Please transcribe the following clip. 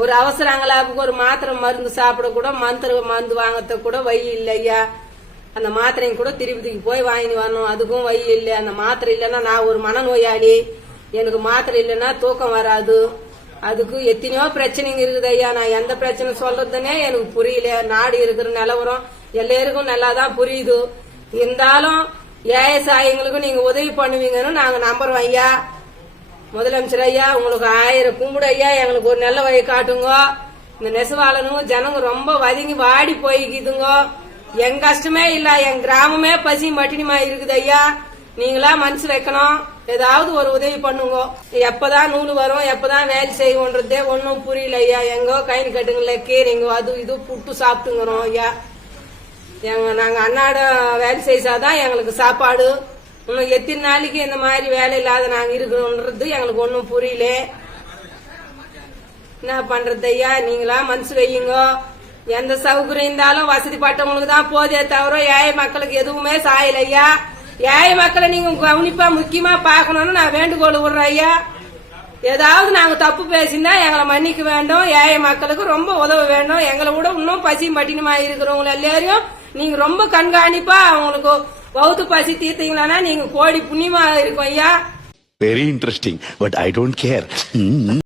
ஒரு அவசரங்களாவுக்கு ஒரு மாத்திரை மருந்து சாப்பிட கூட மருந்து வாங்கத்த கூட வழி இல்லையா. அந்த மாத்திரையும் கூட திருப்பதிக்கு போய் வாங்கி வரணும், அதுக்கும் வழி இல்லை. அந்த மாத்திரை இல்லைன்னா நான் ஒரு மனநோயாளி, எனக்கு மாத்திரை இல்லைன்னா தூக்கம் வராது. அதுக்கு எத்தனையோ பிரச்சனைங்க இருக்குது ஐயா. நான் எந்த பிரச்சனை சொல்றதுன்னே எனக்கு புரியல. நாடு இருக்கிற நிலவரம் எல்லாருக்கும் நல்லா தான் புரியுது. இருந்தாலும் ஏஎஸ்ஐங்களுக்கும் நீங்க உதவி பண்ணுவீங்கன்னு நாங்க நம்புறோம் ஐயா. முதலமைச்சர் ஐயா, உங்களுக்கு 1000 கும்பிடு ஐயா. எங்களுக்கு ஒரு நல்ல வழி காட்டுங்க. இந்த நெசவாளனுங்க ஜனங்க ரொம்ப வதங்கி வாடி போய்க்குதுங்க. எங்க கஷ்டமே இல்ல, எங்க கிராமமே பசி மட்டினிமா இருக்குது ஐயா. நீங்களா மனசு வைக்கணும், ஏதாவது ஒரு உதவி பண்ணுங்க. எப்பதான் நூல் வரும், எப்பதான் வேலை செய்வோன்றதே ஒன்னும் புரியல ஐயா. எங்கோ கைனு கட்டுங்களே கீரைங்க அது இது புட்டு சாப்பிட்டுங்கிறோம் ஐயா. நாங்க அன்னாட வேலை செய்தாதான் எங்களுக்கு சாப்பாடு. இன்னும் எத்தனை நாளைக்கு இந்த மாதிரி வேலை இல்லாத நாங்க இருக்கணும்ன்றது எங்களுக்கு ஒன்னும் புரியல. என்ன பண்றது ஐயா, நீங்களா மனசு வையுங்க. எந்த சௌகரியம் இருந்தாலும் வசதிப்பட்டவங்களுக்கு தான் போதே தவிர ஏழை மக்களுக்கு எதுவுமே சாயல ஐயா. ஏழை மக்களை நீங்க கவனிப்பா முக்கியமா பாக்கணும்னு நான் வேண்டுகோள் விடுறேன் ஐயா. ஏதாவது நாங்க தப்பு பேசினா எங்களை மன்னிக்க வேண்டும். ஏழை மக்களுக்கு ரொம்ப உதவ வேண்டும். எங்களை விட இன்னும் பசி பட்டினமா இருக்கிறவங்க எல்லாரையும் நீங்க ரொம்ப கண்காணிப்பா அவங்களுக்கு வகுத்து பசி தீர்த்தீங்களா நீங்க கோடி புண்ணியமா இருக்கும் ஐயா. Very interesting, but I don't care.